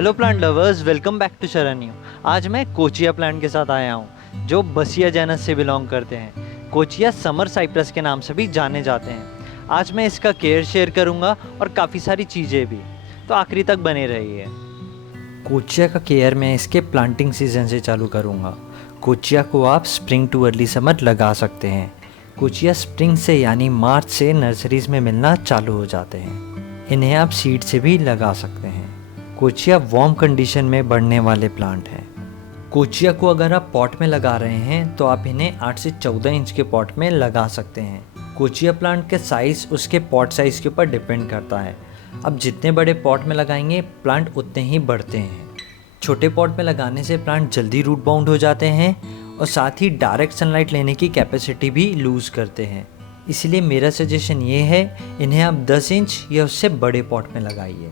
Hello plant lovers, welcome back to शरण्यू। आज मैं कोचिया प्लांट के साथ आया हूँ जो बसिया जेनस से बिलोंग करते हैं। कोचिया समर साइप्रस के नाम से भी जाने जाते हैं। आज मैं इसका केयर शेयर करूँगा और काफ़ी सारी चीज़ें भी, तो आखिरी तक बने रहिए। कोचिया का केयर मैं इसके प्लांटिंग सीजन से चालू करूँगा। कोचिया को आप स्प्रिंग टू अर्ली समर लगा सकते हैं। कोचिया स्प्रिंग से यानी मार्च से नर्सरीज में मिलना चालू हो जाते हैं। इन्हें आप सीड से भी लगा सकते हैं। कोचिया वार्म कंडीशन में बढ़ने वाले प्लांट हैं। कोचिया को अगर आप पॉट में लगा रहे हैं तो आप इन्हें 8 से 14 इंच के पॉट में लगा सकते हैं। कोचिया प्लांट के साइज़ उसके पॉट साइज़ के ऊपर डिपेंड करता है। अब जितने बड़े पॉट में लगाएंगे प्लांट उतने ही बढ़ते हैं। छोटे पॉट में लगाने से प्लांट जल्दी रूट बाउंड हो जाते हैं और साथ ही डायरेक्ट सनलाइट लेने की कैपेसिटी भी लूज़ करते हैं। इसलिए मेरा सजेशन ये है, इन्हें आप 10 इंच या उससे बड़े पॉट में लगाइए।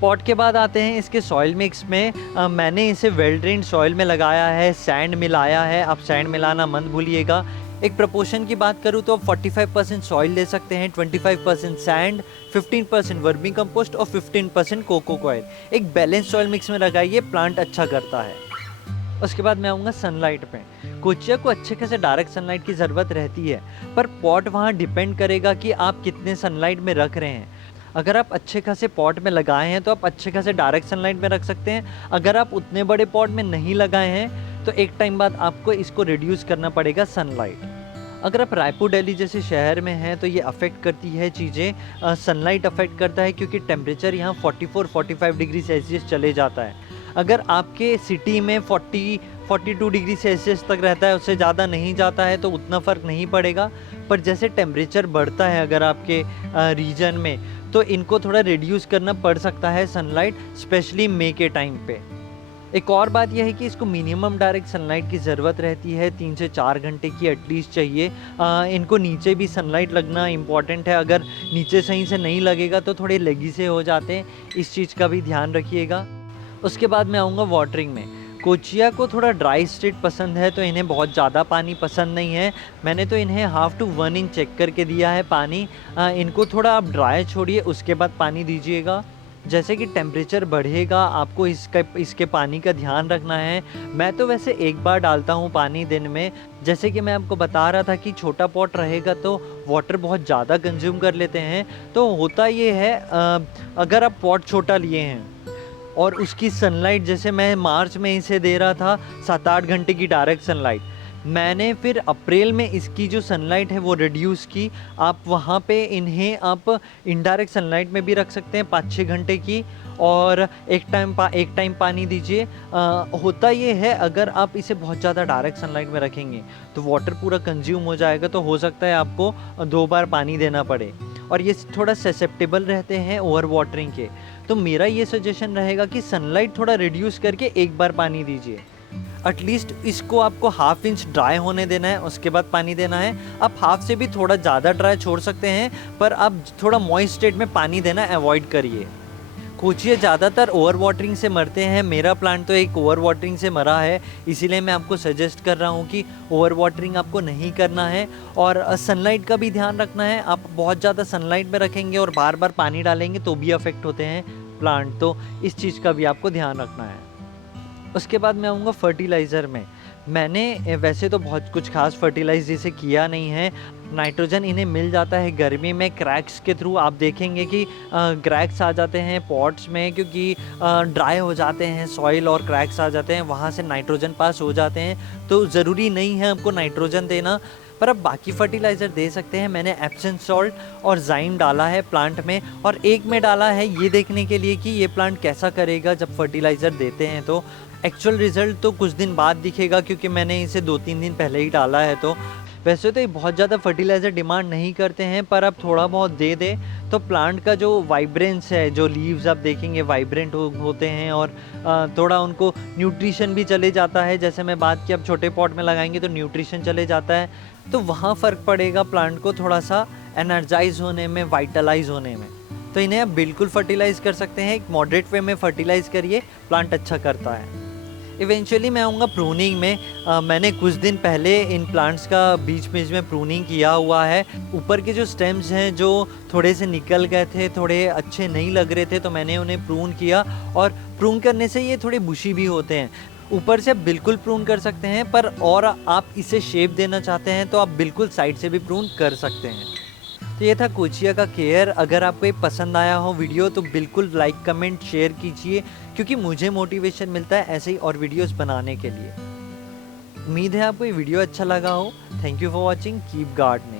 पॉट के बाद आते हैं इसके सॉइल मिक्स में। मैंने इसे वेल ड्रेन्ड सॉइल में लगाया है, सैंड मिलाया है। आप सैंड मिलाना मत भूलिएगा। एक प्रपोर्शन की बात करूँ तो 45% सॉइल ले सकते हैं, 25% सैंड, 15% वर्मी कंपोस्ट और 15% कोको कॉयल। एक बैलेंस सॉइल मिक्स में लगाइए, प्लांट अच्छा करता है। उसके बाद मैं आऊँगा सनलाइट पे। कोचिया को अच्छे खासे डायरेक्ट सनलाइट की ज़रूरत रहती है, पर पॉट वहाँ डिपेंड करेगा कि आप कितने सनलाइट में रख रहे हैं। अगर आप अच्छे खासे पॉट में लगाए हैं तो आप अच्छे खासे डायरेक्ट सनलाइट में रख सकते हैं। अगर आप उतने बड़े पॉट में नहीं लगाए हैं तो एक टाइम बाद आपको इसको रिड्यूस करना पड़ेगा सनलाइट। अगर आप रायपुर दिल्ली जैसे शहर में हैं तो ये अफेक्ट करती है चीज़ें। सनलाइट अफेक्ट करता है क्योंकि टेम्परेचर यहाँ 44-45 डिग्री सेल्सियस चले जाता है। अगर आपके सिटी में 42 डिग्री सेल्सियस तक रहता है, उससे ज़्यादा नहीं जाता है तो उतना फ़र्क नहीं पड़ेगा। पर जैसे टेम्परेचर बढ़ता है अगर आपके रीजन में, तो इनको थोड़ा रिड्यूस करना पड़ सकता है सनलाइट, स्पेशली मई के टाइम पे। एक और बात यह है कि इसको मिनिमम डायरेक्ट सनलाइट की ज़रूरत रहती है, 3 से 4 घंटे की एटलीस्ट चाहिए। इनको नीचे भी सनलाइट लगना इम्पॉर्टेंट है। अगर नीचे सही से नहीं लगेगा तो थोड़े लेगी से हो जाते हैं, इस चीज़ का भी ध्यान रखिएगा। उसके बाद मैं आऊँगा वाटरिंग में। कोचिया को थोड़ा ड्राई स्टेट पसंद है तो इन्हें बहुत ज़्यादा पानी पसंद नहीं है। मैंने तो इन्हें 1/2 to 1 इंच चेक करके दिया है पानी। इनको थोड़ा आप ड्राई छोड़िए, उसके बाद पानी दीजिएगा। जैसे कि टेम्परेचर बढ़ेगा आपको इसके पानी का ध्यान रखना है। मैं तो वैसे एक बार डालता हूँ पानी दिन में। जैसे कि मैं आपको बता रहा था कि छोटा पॉट रहेगा तो वाटर बहुत ज़्यादा कंज्यूम कर लेते हैं। तो होता ये है, अगर आप पॉट छोटा लिए हैं और उसकी सनलाइट, जैसे मैं मार्च में इसे दे रहा था 7-8 घंटे की डायरेक्ट सनलाइट, मैंने फिर अप्रैल में इसकी जो सनलाइट है वो रिड्यूस की। आप वहाँ पे इन्हें आप इनडायरेक्ट सनलाइट में भी रख सकते हैं 5-6 घंटे की, और एक टाइम पानी दीजिए। होता ये है, अगर आप इसे बहुत ज़्यादा डायरेक्ट सनलाइट में रखेंगे तो वाटर पूरा कंज्यूम हो जाएगा, तो हो सकता है आपको 2 बार पानी देना पड़े, और ये थोड़ा ससेप्टेबल रहते हैं ओवर वाटरिंग के। तो मेरा ये सजेशन रहेगा कि सनलाइट थोड़ा रिड्यूस करके एक बार पानी दीजिए। एटलीस्ट इसको आपको 1/2 इंच ड्राई होने देना है, उसके बाद पानी देना है। आप हाफ से भी थोड़ा ज़्यादा ड्राई छोड़ सकते हैं, पर आप थोड़ा मॉइस्ट स्टेट में पानी देना अवॉइड करिए। कोचिया ज़्यादातर ओवर वाटरिंग से मरते हैं। मेरा प्लांट तो एक ओवर वाटरिंग से मरा है, इसीलिए मैं आपको सजेस्ट कर रहा हूँ कि ओवर वाटरिंग आपको नहीं करना है, और सनलाइट का भी ध्यान रखना है। आप बहुत ज़्यादा सनलाइट में रखेंगे और बार बार पानी डालेंगे तो भी अफेक्ट होते हैं प्लांट, तो इस चीज़ का भी आपको ध्यान रखना है। उसके बाद मैं आऊँगा फर्टिलाइज़र में। मैंने वैसे तो बहुत कुछ खास फर्टिलाइज़ इसे किया नहीं है। नाइट्रोजन इन्हें मिल जाता है गर्मी में क्रैक्स के थ्रू। आप देखेंगे कि क्रैक्स आ जाते हैं पॉट्स में, क्योंकि ड्राई हो जाते हैं सॉइल और क्रैक्स आ जाते हैं, वहाँ से नाइट्रोजन पास हो जाते हैं। तो ज़रूरी नहीं है आपको नाइट्रोजन देना, पर आप बाकी फर्टिलाइज़र दे सकते हैं। मैंने एप्सम सॉल्ट और जाइम डाला है प्लांट में, और एक में डाला है ये देखने के लिए कि ये प्लांट कैसा करेगा जब फर्टिलाइज़र देते हैं। तो एक्चुअल रिज़ल्ट तो कुछ दिन बाद दिखेगा, क्योंकि मैंने इसे 2-3 दिन पहले ही डाला है। तो वैसे तो ये बहुत ज़्यादा फर्टिलाइज़र डिमांड नहीं करते हैं, पर आप थोड़ा बहुत दे दें तो प्लांट का जो वाइब्रेंस है, जो लीव्स आप देखेंगे वाइब्रेंट होते हैं, और थोड़ा उनको न्यूट्रिशन भी चले जाता है। जैसे मैं बात की, आप छोटे पॉट में लगाएंगे तो न्यूट्रिशन चले जाता है, तो वहाँ फ़र्क पड़ेगा प्लांट को थोड़ा सा एनर्जाइज होने में, वाइटलाइज होने में। तो इन्हें आप बिल्कुल फर्टिलाइज़ कर सकते हैं। एक मॉडरेट वे में फर्टिलाइज़ करिए, प्लांट अच्छा करता है। इवेंचुअली मैं आऊँगा प्रूनिंग में। मैंने कुछ दिन पहले इन प्लांट्स का बीच बीच में प्रूनिंग किया हुआ है। ऊपर के जो स्टेम्स हैं जो थोड़े से निकल गए थे, थोड़े अच्छे नहीं लग रहे थे, तो मैंने उन्हें प्रून किया और प्रून करने से ये थोड़े बुशी भी होते हैं। ऊपर से बिल्कुल प्रून कर सकते हैं, पर और आप इसे शेप देना चाहते हैं तो आप बिल्कुल साइड से भी प्रून कर सकते हैं। तो ये था कोचिया का केयर। अगर आपको ये पसंद आया हो वीडियो तो बिल्कुल लाइक कमेंट शेयर कीजिए, क्योंकि मुझे मोटिवेशन मिलता है ऐसे ही और वीडियोस बनाने के लिए। उम्मीद है आपको ये वीडियो अच्छा लगा हो। Thank you for watching, keep gardening.